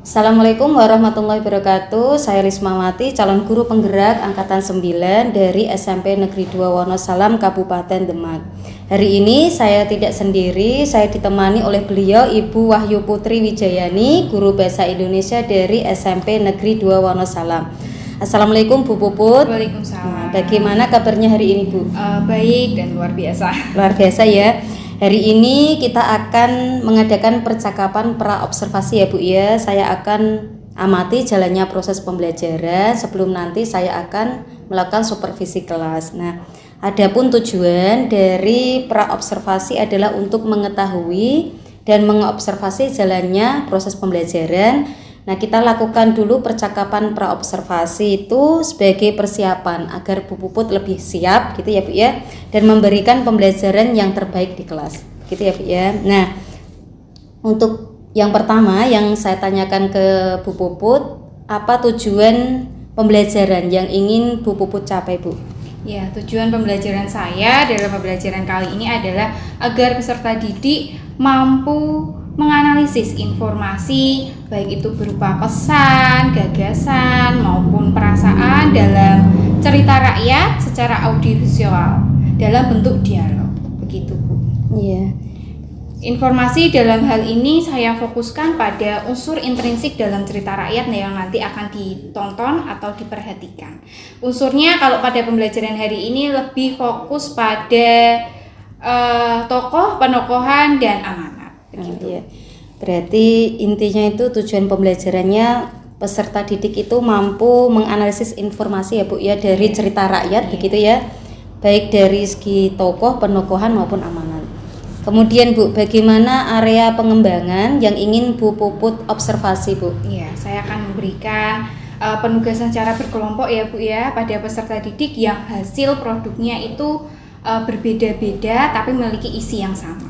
Assalamualaikum warahmatullahi wabarakatuh. Saya Rismawati, calon guru penggerak angkatan 9 dari SMP Negeri 2 Wonosalam, Kabupaten Demak. Hari ini saya tidak sendiri, saya ditemani oleh beliau Ibu Wahyu Putri Wijayani, guru bahasa Indonesia dari SMP Negeri 2 Wonosalam. Assalamualaikum Bu Puput. Waalaikumsalam. Bagaimana kabarnya hari ini Bu? Baik dan luar biasa. Luar biasa ya. Hari ini kita akan mengadakan percakapan pra-observasi ya Bu ya. Saya akan amati jalannya proses pembelajaran sebelum nanti saya akan melakukan supervisi kelas. Nah, adapun tujuan dari pra-observasi adalah untuk mengetahui dan mengobservasi jalannya proses pembelajaran. Nah, kita lakukan dulu percakapan pra-observasi itu sebagai persiapan agar Bu Puput lebih siap gitu ya Bu ya, dan memberikan pembelajaran yang terbaik di kelas gitu ya Bu ya. Nah, untuk yang pertama yang saya tanyakan ke Bu Puput, apa tujuan pembelajaran yang ingin Bu Puput capai Bu? Ya, tujuan pembelajaran saya dalam pembelajaran kali ini adalah agar peserta didik mampu menganalisis informasi baik itu berupa pesan, gagasan maupun perasaan dalam cerita rakyat secara audiovisual dalam bentuk dialog. Begitu Bu. Iya. Informasi dalam hal ini saya fokuskan pada unsur intrinsik dalam cerita rakyat yang nanti akan ditonton atau diperhatikan. Unsurnya kalau pada pembelajaran hari ini lebih fokus pada tokoh, penokohan, dan amanat. Begitu. Iya. Berarti intinya itu tujuan pembelajarannya peserta didik itu mampu menganalisis informasi ya Bu ya dari cerita rakyat begitu ya, baik dari segi tokoh, penokohan maupun amanat. Kemudian Bu, bagaimana area pengembangan yang ingin Bu Puput observasi Bu? Iya, saya akan memberikan penugasan secara berkelompok ya Bu ya pada peserta didik yang hasil produknya itu berbeda-beda tapi memiliki isi yang sama.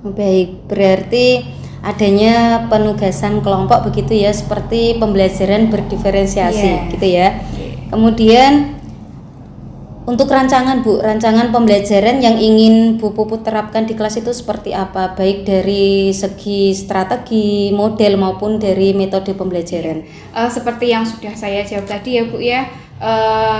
Baik, berarti adanya penugasan kelompok begitu ya, seperti pembelajaran berdiferensiasi gitu ya. Kemudian untuk rancangan Bu, rancangan pembelajaran yang ingin Bu Puput terapkan di kelas itu seperti apa? Baik dari segi strategi, model maupun dari metode pembelajaran. Seperti yang sudah saya jawab tadi ya Bu ya,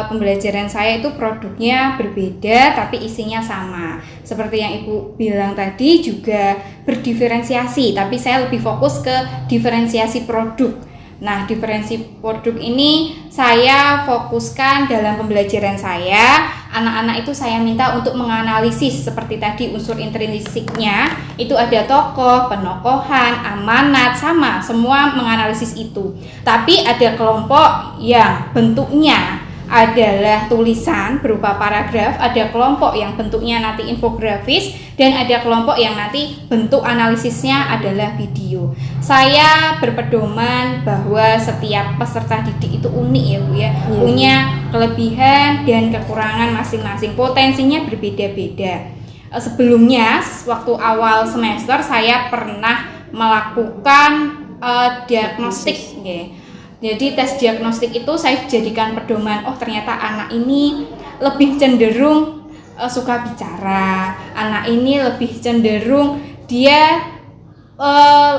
pembelajaran saya itu produknya berbeda tapi isinya sama. Seperti yang Ibu bilang tadi juga berdiferensiasi, tapi saya lebih fokus ke diferensiasi produk. Nah, diferensi produk ini saya fokuskan dalam pembelajaran saya. Anak-anak itu saya minta untuk menganalisis seperti tadi unsur intrinsiknya. Itu ada tokoh, penokohan, amanat, sama, semua menganalisis itu. Tapi ada kelompok yang bentuknya adalah tulisan berupa paragraf, ada kelompok yang bentuknya nanti infografis, dan ada kelompok yang nanti bentuk analisisnya adalah video. Saya berpedoman bahwa setiap peserta didik itu unik ya Bu ya, punya kelebihan dan kekurangan masing-masing, potensinya berbeda-beda. Sebelumnya waktu awal semester saya pernah melakukan diagnostik ya. Jadi tes diagnostik itu saya jadikan pedoman, oh ternyata anak ini lebih cenderung suka bicara, anak ini lebih cenderung dia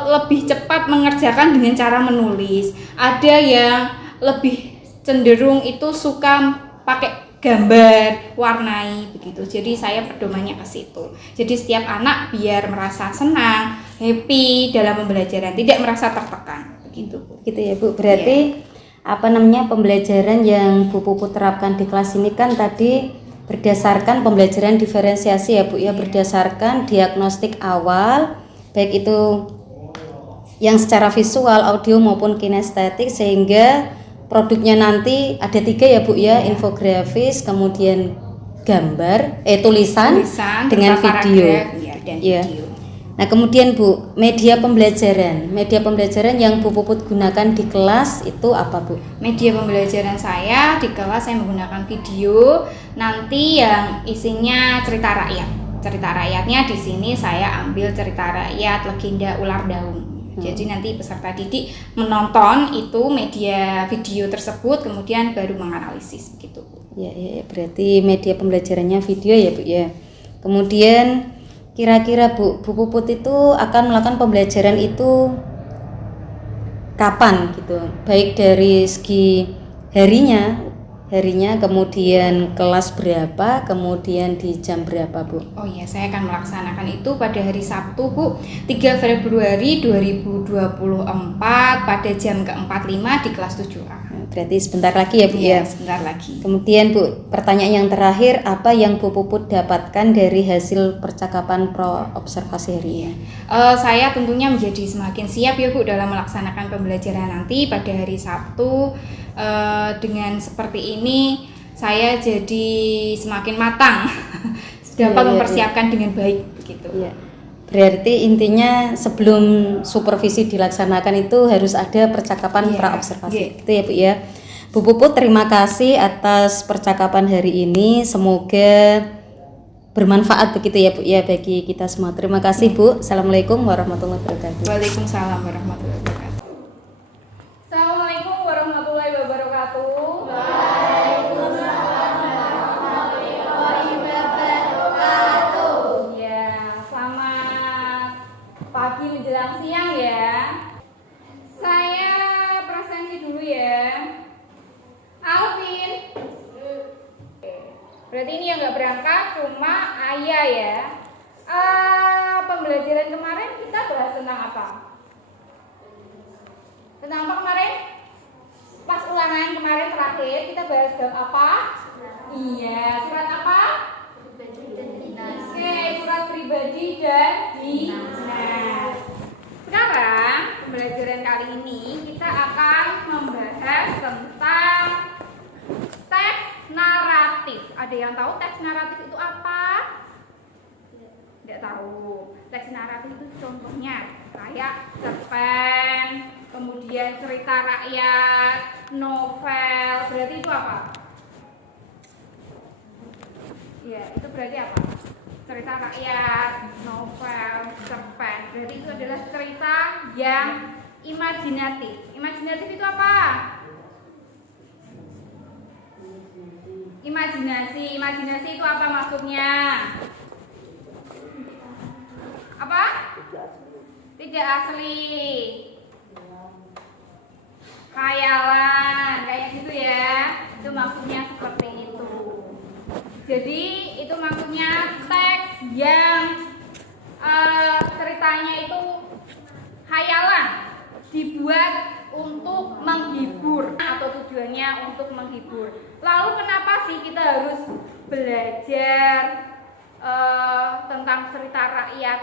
lebih cepat mengerjakan dengan cara menulis, ada yang lebih cenderung itu suka pakai gambar, warnai begitu. Jadi saya pedomannya ke situ. Jadi setiap anak biar merasa senang, happy dalam pembelajaran, tidak merasa tertekan. Gitu ya Bu. Berarti pembelajaran yang Bu Puput terapkan di kelas ini kan tadi berdasarkan pembelajaran diferensiasi ya Bu ya, berdasarkan diagnostik awal baik itu yang secara visual, audio maupun kinestetik, sehingga produknya nanti ada 3 ya Bu ya, infografis, kemudian gambar, tulisan dengan video. Dan video. Nah, kemudian Bu, media pembelajaran yang Bu Puput gunakan di kelas itu apa Bu? Media pembelajaran saya di kelas saya menggunakan video, nanti yang isinya cerita rakyat. Cerita rakyatnya di sini saya ambil cerita rakyat legenda Ular Daung. Jadi nanti peserta didik menonton itu media video tersebut, kemudian baru menganalisis begitu Bu. Ya, berarti media pembelajarannya video ya Bu ya. Kemudian kira-kira Bu Puput itu akan melakukan pembelajaran itu kapan gitu, baik dari segi harinya, kemudian kelas berapa, kemudian di jam berapa, Bu? Oh iya, saya akan melaksanakan itu pada hari Sabtu, Bu, 3 Februari 2024 pada jam ke-45 di kelas 7A. Berarti sebentar lagi ya, Bu, Iya, ya? sebentar lagi. Kemudian, Bu, pertanyaan yang terakhir, apa yang Bu Puput dapatkan dari hasil percakapan pro-observasi hari ini? Saya tentunya menjadi semakin siap ya, Bu, dalam melaksanakan pembelajaran nanti pada hari Sabtu. Dengan seperti ini saya jadi semakin matang dapat mempersiapkan dengan baik gitu. Iya. Berarti intinya sebelum supervisi dilaksanakan itu harus ada percakapan pra-observasi. Gitu ya, Bu, ya. Bu Puput, terima kasih atas percakapan hari ini. Semoga bermanfaat begitu ya, Bu, ya, bagi kita semua. Terima kasih, Bu. Assalamualaikum warahmatullahi wabarakatuh. Waalaikumsalam warahmatullahi wabarakatuh. Assalamualaikum warahmatullahi wabarakatuh. Waalaikumsalam warahmatullahi wabarakatuh. Ya, selamat pagi menjelang siang ya. Saya presentasi dulu ya. Alvin. Berarti ini yang nggak berangkat cuma Ayah ya. Pembelajaran kemarin kita bahas tentang apa? Tentang apa kemarin? Pas ulangan kemarin terakhir kita bahas bab apa? Iya, surat apa? Oke, surat pribadi dan dinas. Sekarang pembelajaran kali ini kita akan membahas tentang teks naratif. Ada yang tahu teks naratif itu apa? Tidak tahu. Teks naratif itu contohnya kayak cerpen, kemudian cerita rakyat, novel. Berarti itu apa? Ya, itu berarti apa? Cerita rakyat, novel, cerpen. Berarti itu adalah cerita yang imajinatif. Imajinatif itu apa? Imajinasi itu apa maksudnya? Apa? Tidak asli. Khayalan, kayak gitu ya. Itu maksudnya seperti itu. Jadi itu maksudnya teks yang ceritanya itu khayalan, dibuat untuk menghibur atau tujuannya untuk menghibur. Lalu kenapa sih kita harus belajar tentang cerita rakyat,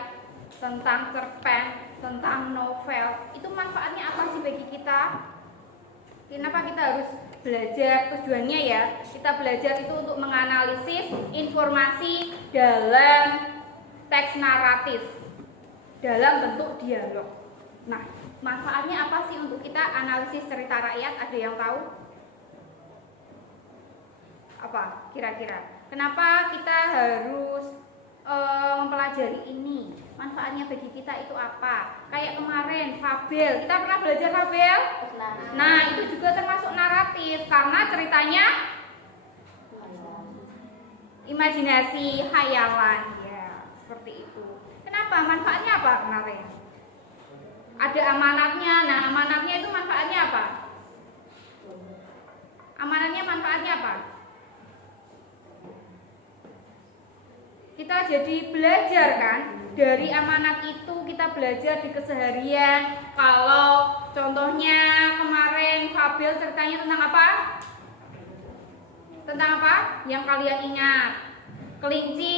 tentang cerpen, tentang novel? Itu manfaatnya apa sih bagi kita? Kenapa kita harus belajar? Tujuannya ya, kita belajar itu untuk menganalisis informasi dalam teks naratif dalam bentuk dialog. Nah, manfaatnya apa sih untuk kita analisis cerita rakyat? Ada yang tahu? Apa kira-kira? Kenapa kita harus mempelajari ini? Manfaatnya bagi kita itu apa? Kayak kemarin fabel, kita pernah belajar fabel? Nah, itu juga termasuk naratif karena ceritanya imajinasi, khayalan ya, seperti itu. Kenapa? Manfaatnya apa kemarin? Ada amanatnya. Nah, amanatnya itu manfaatnya apa? Amanatnya manfaatnya apa? Kita jadi belajar kan? Dari amanat itu kita belajar di keseharian. Kalau contohnya kemarin fabel ceritanya tentang apa? Tentang apa? Yang kalian ingat? Kelinci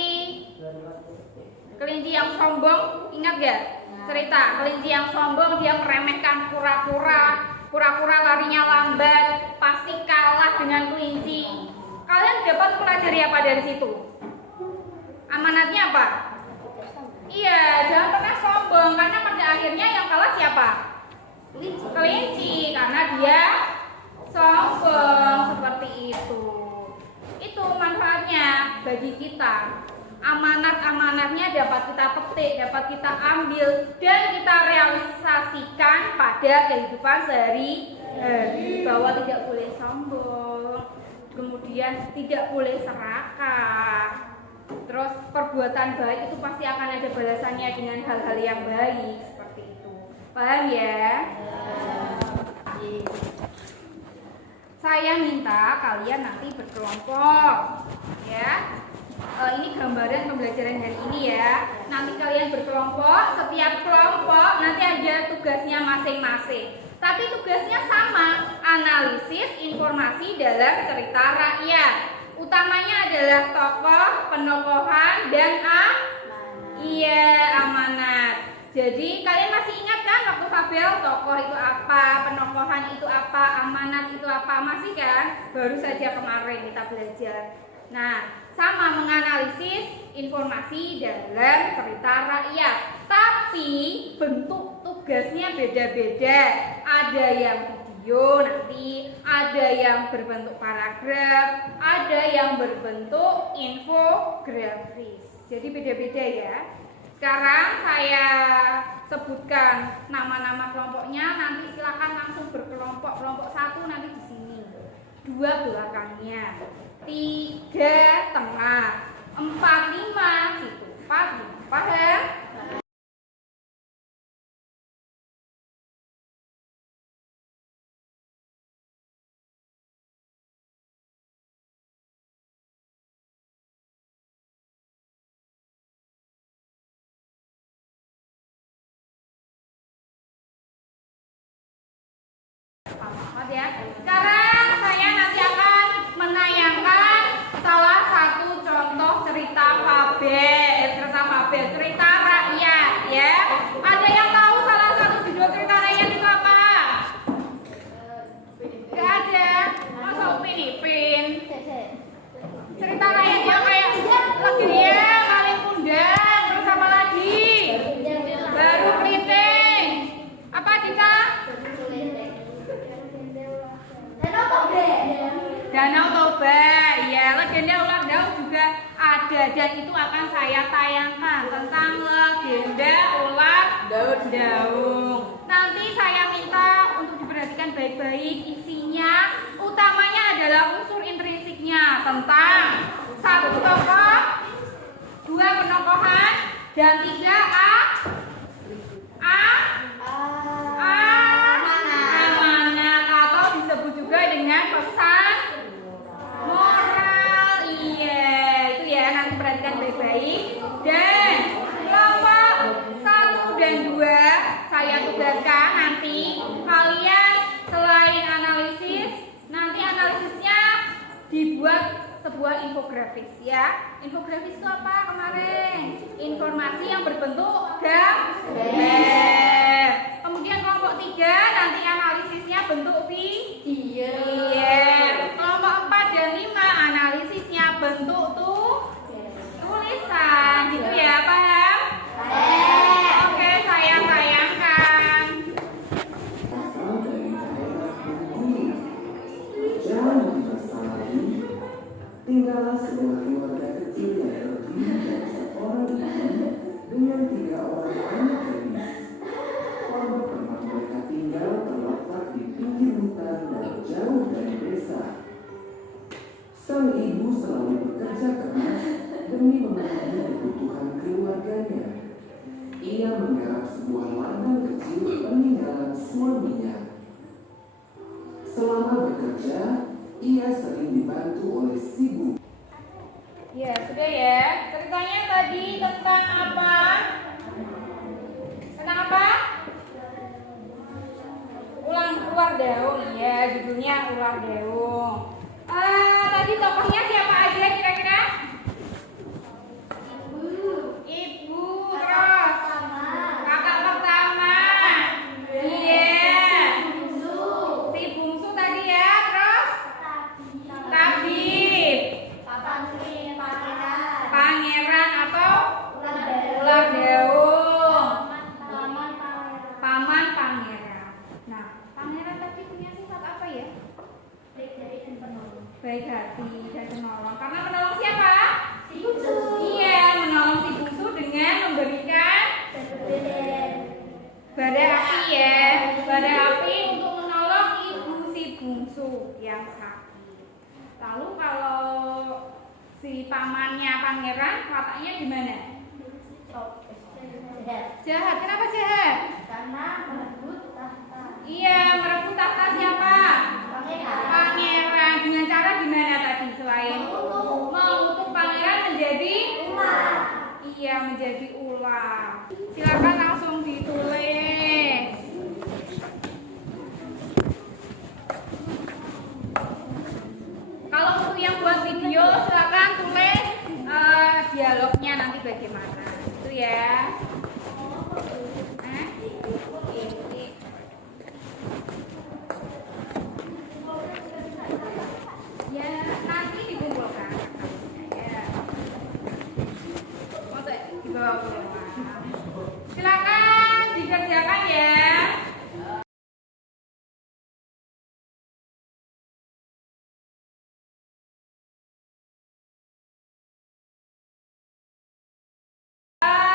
yang sombong, ingat gak? Cerita kelinci yang sombong, dia meremehkan pura-pura larinya lambat, pasti kalah dengan kelinci. Kalian dapat pelajari apa dari situ? Amanatnya apa? Iya, jangan pernah sombong, karena pada akhirnya yang kalah siapa? Kelinci, karena dia sombong, seperti itu. Itu manfaatnya bagi kita. Amanat-amanatnya dapat kita petik, dapat kita ambil, dan kita realisasikan pada kehidupan sehari-hari. Bahwa tidak boleh sombong, kemudian tidak boleh serakah. Terus perbuatan baik itu pasti akan ada balasannya dengan hal-hal yang baik, seperti itu. Paham ya? saya minta kalian nanti berkelompok, ya. Ini gambaran pembelajaran hari ini ya. Nanti kalian berkelompok, setiap kelompok nanti ada tugasnya masing-masing. Tapi tugasnya sama, analisis informasi dalam cerita rakyat. Utamanya adalah tokoh, penokohan, dan amanat. Jadi kalian masih ingat kan waktu Fabel, tokoh itu apa, penokohan itu apa, amanat itu apa, masih kan? Baru saja kemarin kita belajar. Nah, sama menganalisis informasi dalam cerita rakyat. Tapi bentuk tugasnya beda-beda. Ada yang video nanti, ada yang berbentuk paragraf, ada yang berbentuk infografis. Jadi beda-beda ya. Sekarang saya sebutkan nama-nama kelompoknya, nanti silakan langsung berkelompok. Kelompok 1 nanti di sini, 2 belakangnya, 3 tengah, 4 5 situ, 4 5. Paham? Ya. Sekarang saya nanti akan menayangkan salah satu contoh cerita fabel, cerita rakyat ya. Ada yang tahu salah satu judul cerita rakyat itu apa? Gak ada. Masa Upin Ipin? Cerita rakyat yang kayak Legria, Malin Kundang, terus apa lagi? Baru Keriting. Apa Dika? Danau Toba, ya, legenda ular daun juga ada dan itu akan saya tayangkan tentang legenda ular daun. Nanti saya minta untuk diperhatikan baik-baik isinya, utamanya adalah unsur intrinsiknya tentang 1 tokoh, 2 penokohan, dan 3 amanat atau disebut juga dengan pesan moral. Iya, itu ya, nanti perhatikan baik-baik. Dan kelompok 1 dan 2 saya tugaskan nanti kalian selain analisis, nanti analisisnya dibuat sebuah infografis ya. Infografis itu apa kemarin? Informasi yang berbentuk gambar. Kemudian kelompok 3 nanti analisisnya bentuk video. Kelompok 4 dan 5 analisisnya bentuk tulisan. Gitu ya, paham? Oke, saya tayangkan. Jangan dimasalahi, tinggallah sebuah keluarga kecil yang terdiri dari seorang ibu dengan 3 orang anak gadis. Pondok tempat mereka tinggal terletak di pinggir hutan dan jauh dari desa. Sang ibu selalu bekerja keras demi memenuhi kebutuhan keluarganya. Ia menggarap sebuah ladang kecil peninggalan suaminya. Selama bekerja, ia sering dibantu oleh si Bu. Ya, sudah ya. Ceritanya tadi tentang apa? Tentang apa? Ular daun. Ya, judulnya ular daun. Tadi tokohnya siapa aja kira-kira? Ibu, terus kakak pertama. Iya. Si bungsu tadi ya, terus Tabib. Pangeran atau ular daun. Paman pangeran. Nah, pangeran tadi punya sifat apa ya? Baik hati dan penolong. Karena menolong siapa? Si bungsu. Iya, menolong si bungsu dengan memberikan bara api ya. Bara api untuk menolong ibu si bungsu yang sakit. Lalu kalau si pamannya pangeran wataknya gimana? Jahat. Kenapa jahat? Karena merebut tahta. Iya, merebut tahta siapa? Pangeran. Pangeran. ya menjadi ular. Silakan langsung ditulis. Kalau untuk yang buat video silakan tulis dialognya nanti bagaimana. Itu ya. Ini. Ya, nanti dikumpulkan. Ya. Masa dibawa pulang. Silakan dikerjakan ya.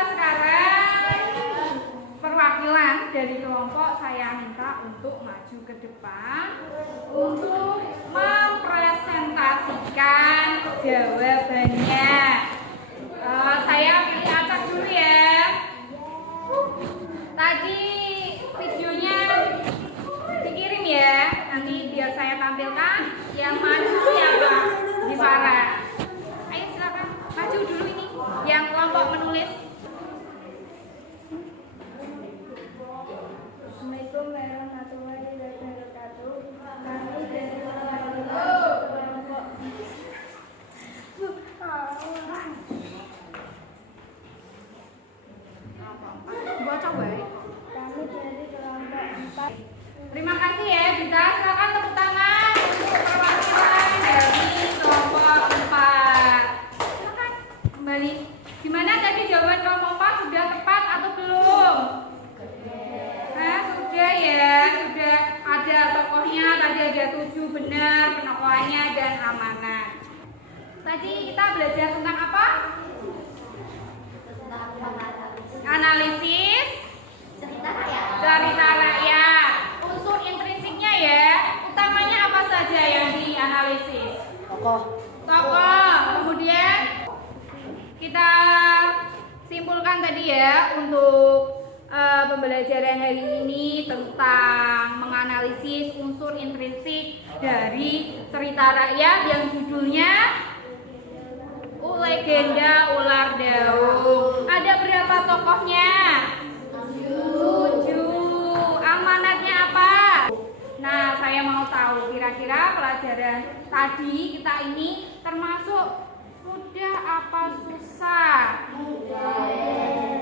Sekarang perwakilan dari kelompok saya minta untuk maju ke depan untuk mempresentasikan jawabannya. Saya pilih acak dulu ya. Tadi videonya dikirim ya, nanti biar saya tampilkan. Yang maju siapa? Divara. Ayo silakan maju dulu ini, yang kelompok menulis. Assalamualaikum warahmatullahi wabarakatuh. Kami dari kelompok Baca baik. kami dari kelompok 4. Terima kasih ya, Bita. Silakan tepuk tangan untuk perwakilan dari kelompok 4. Silakan kembali. Gimana tadi jawaban kelompok 4 sudah tepat atau belum? Nah, sudah ya, sudah ada tokohnya, tadi ada 7 benar, penokohannya dan amanah. Tadi kita belajar tentang apa? Analisis cerita rakyat. Unsur intrinsiknya ya, utamanya apa saja yang dianalisis? Tokoh. Kemudian kita simpulkan tadi ya untuk pembelajaran hari ini tentang menganalisis unsur intrinsik dari cerita rakyat yang judulnya Legenda Ular Daung. Ada berapa tokohnya? 7. Amanatnya apa? Nah, saya mau tahu kira-kira pelajaran tadi kita ini termasuk mudah apa susah?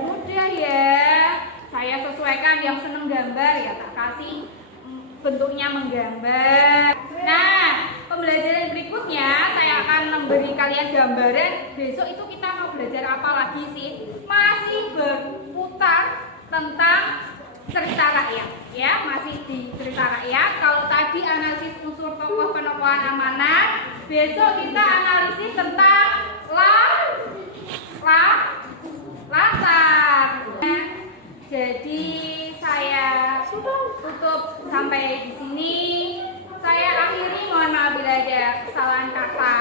Mudah ya. Saya sesuaikan yang seneng gambar ya, tak kasih bentuknya menggambar. Nah, pembelajaran berikutnya saya akan memberi kalian gambaran. Besok itu kita mau belajar apa lagi sih? Masih berputar tentang cerita rakyat ya, masih di cerita rakyat. Kalau tadi analisis unsur tokoh penokohan amanat, besok kita analisis tentang latar. Jadi saya tutup sampai di sini. Saya akhiri, mohon maaf bila ada kesalahan kata.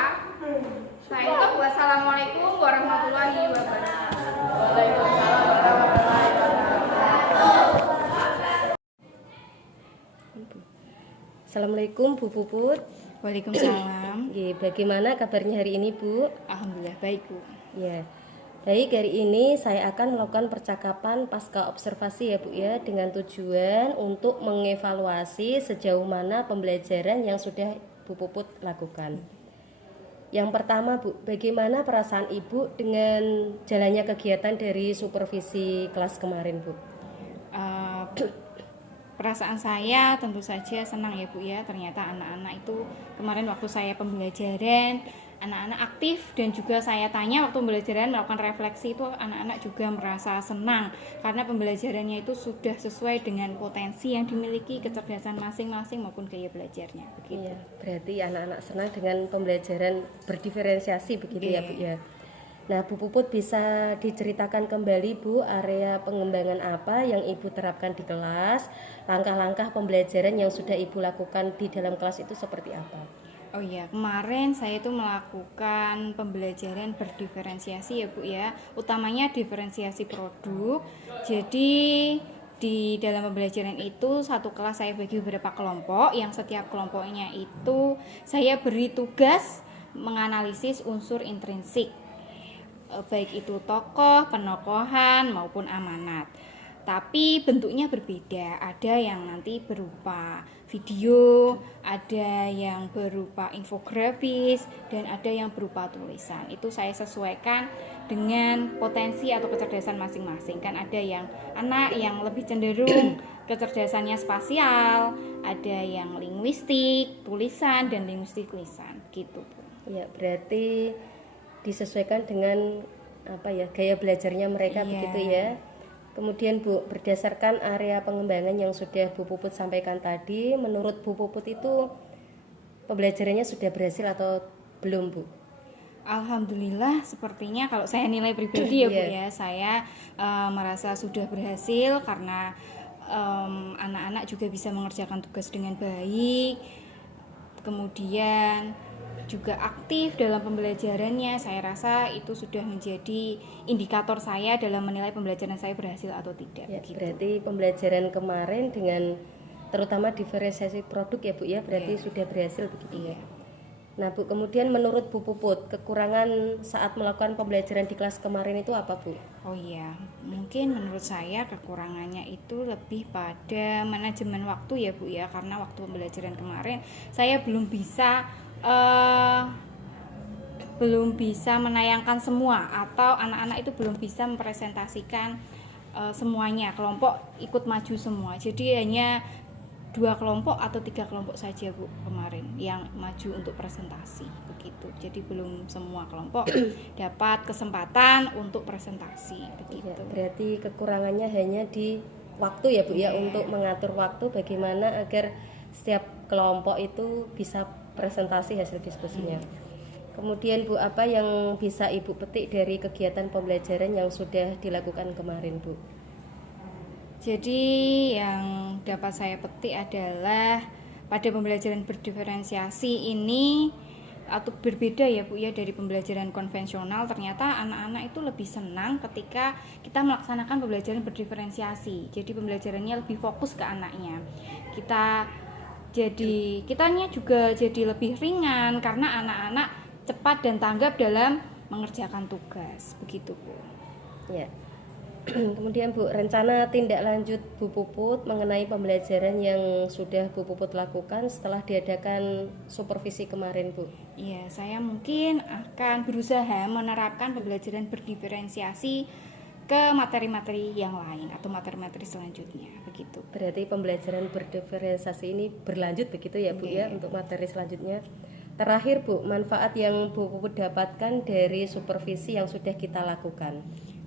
Saya tutup. Wassalamualaikum warahmatullahi wabarakatuh. Assalamualaikum Bu Puput. Waalaikumsalam. Bagaimana kabarnya hari ini Bu? Alhamdulillah baik Bu. Ya, baik, hari ini saya akan melakukan percakapan pasca observasi ya Bu ya, dengan tujuan untuk mengevaluasi sejauh mana pembelajaran yang sudah Bu Puput lakukan. Yang pertama Bu, bagaimana perasaan Ibu dengan jalannya kegiatan dari supervisi kelas kemarin Bu? Perasaan saya tentu saja senang ya Bu ya. Ternyata anak-anak itu kemarin waktu saya pembelajaran, anak-anak aktif, dan juga saya tanya waktu pembelajaran melakukan refleksi itu anak-anak juga merasa senang karena pembelajarannya itu sudah sesuai dengan potensi yang dimiliki, kecerdasan masing-masing maupun gaya belajarnya begitu. Iya, berarti anak-anak senang dengan pembelajaran berdiferensiasi begitu ya Bu ya. Nah, Bu Puput bisa diceritakan kembali Bu, area pengembangan apa yang Ibu terapkan di kelas, langkah-langkah pembelajaran yang sudah Ibu lakukan di dalam kelas itu seperti apa? Oh iya, kemarin saya itu melakukan pembelajaran berdiferensiasi ya Bu ya, utamanya diferensiasi produk. Jadi di dalam pembelajaran itu satu kelas saya bagi beberapa kelompok, yang setiap kelompoknya itu saya beri tugas menganalisis unsur intrinsik. baik itu tokoh, penokohan maupun amanat. Tapi bentuknya berbeda, ada yang nanti berupa video, ada yang berupa infografis, dan ada yang berupa tulisan. Itu saya sesuaikan dengan potensi atau kecerdasan masing-masing. Kan ada yang anak yang lebih cenderung kecerdasannya spasial, ada yang linguistik, tulisan, dan linguistik lisan, gitu. Ya, berarti disesuaikan dengan gaya belajarnya mereka, Iya. begitu ya. Kemudian Bu, berdasarkan area pengembangan yang sudah Bu Puput sampaikan tadi, menurut Bu Puput itu pembelajarannya sudah berhasil atau belum, Bu? Alhamdulillah, sepertinya kalau saya nilai pribadi ya Bu Iya. ya, saya merasa sudah berhasil karena anak-anak juga bisa mengerjakan tugas dengan baik, kemudian juga aktif dalam pembelajarannya. Saya rasa itu sudah menjadi indikator saya dalam menilai pembelajaran saya berhasil atau tidak. Ya, Begitu. berarti pembelajaran kemarin dengan terutama diferensiasi produk ya Bu ya, berarti Iya. sudah berhasil begitu ya. Iya. Nah Bu, kemudian menurut Bu Puput, kekurangan saat melakukan pembelajaran di kelas kemarin itu apa Bu? Oh iya, mungkin menurut saya kekurangannya itu lebih pada manajemen waktu ya Bu ya, karena waktu pembelajaran kemarin saya belum bisa menayangkan semua, atau anak-anak itu belum bisa mempresentasikan semuanya, kelompok ikut maju semua. Jadi hanya 2 kelompok atau 3 kelompok saja Bu kemarin yang maju untuk presentasi, begitu. Jadi belum semua kelompok dapat kesempatan untuk presentasi, begitu. Ya, berarti kekurangannya hanya di waktu ya Bu ya, untuk mengatur waktu bagaimana agar setiap kelompok itu bisa presentasi hasil diskusinya. Kemudian Bu, apa yang bisa Ibu petik dari kegiatan pembelajaran yang sudah dilakukan kemarin Bu? Jadi yang dapat saya petik adalah pada pembelajaran berdiferensiasi ini atau berbeda ya Bu ya dari pembelajaran konvensional, ternyata anak-anak itu lebih senang ketika kita melaksanakan pembelajaran berdiferensiasi. Jadi pembelajarannya lebih fokus ke anaknya. Kitanya juga jadi lebih ringan karena anak-anak cepat dan tanggap dalam mengerjakan tugas, begitu Bu. Ya. Kemudian Bu, rencana tindak lanjut Bu Puput mengenai pembelajaran yang sudah Bu Puput lakukan setelah diadakan supervisi kemarin Bu? Iya, saya mungkin akan berusaha menerapkan pembelajaran berdiferensiasi ke materi-materi yang lain atau materi-materi selanjutnya, begitu. Berarti pembelajaran berdiferensiasi ini berlanjut begitu ya Bu ya, untuk materi selanjutnya. Terakhir Bu, manfaat yang Bu Puput dapatkan dari supervisi yang sudah kita lakukan.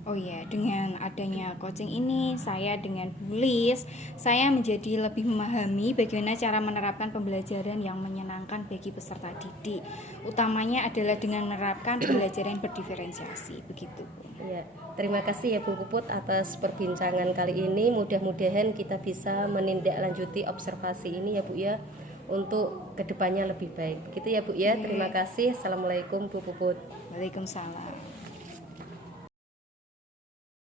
Oh iya, dengan adanya coaching ini, saya dengan Bu Lis, saya menjadi lebih memahami bagaimana cara menerapkan pembelajaran yang menyenangkan bagi peserta didik. Utamanya adalah dengan menerapkan pembelajaran berdiferensiasi, begitu. Ya, terima kasih ya Bu Puput atas perbincangan kali ini. Mudah-mudahan kita bisa menindaklanjuti observasi ini ya Bu ya, untuk kedepannya lebih baik. Begitu ya Bu ya. Terima kasih. Assalamualaikum Bu Puput. Waalaikumsalam.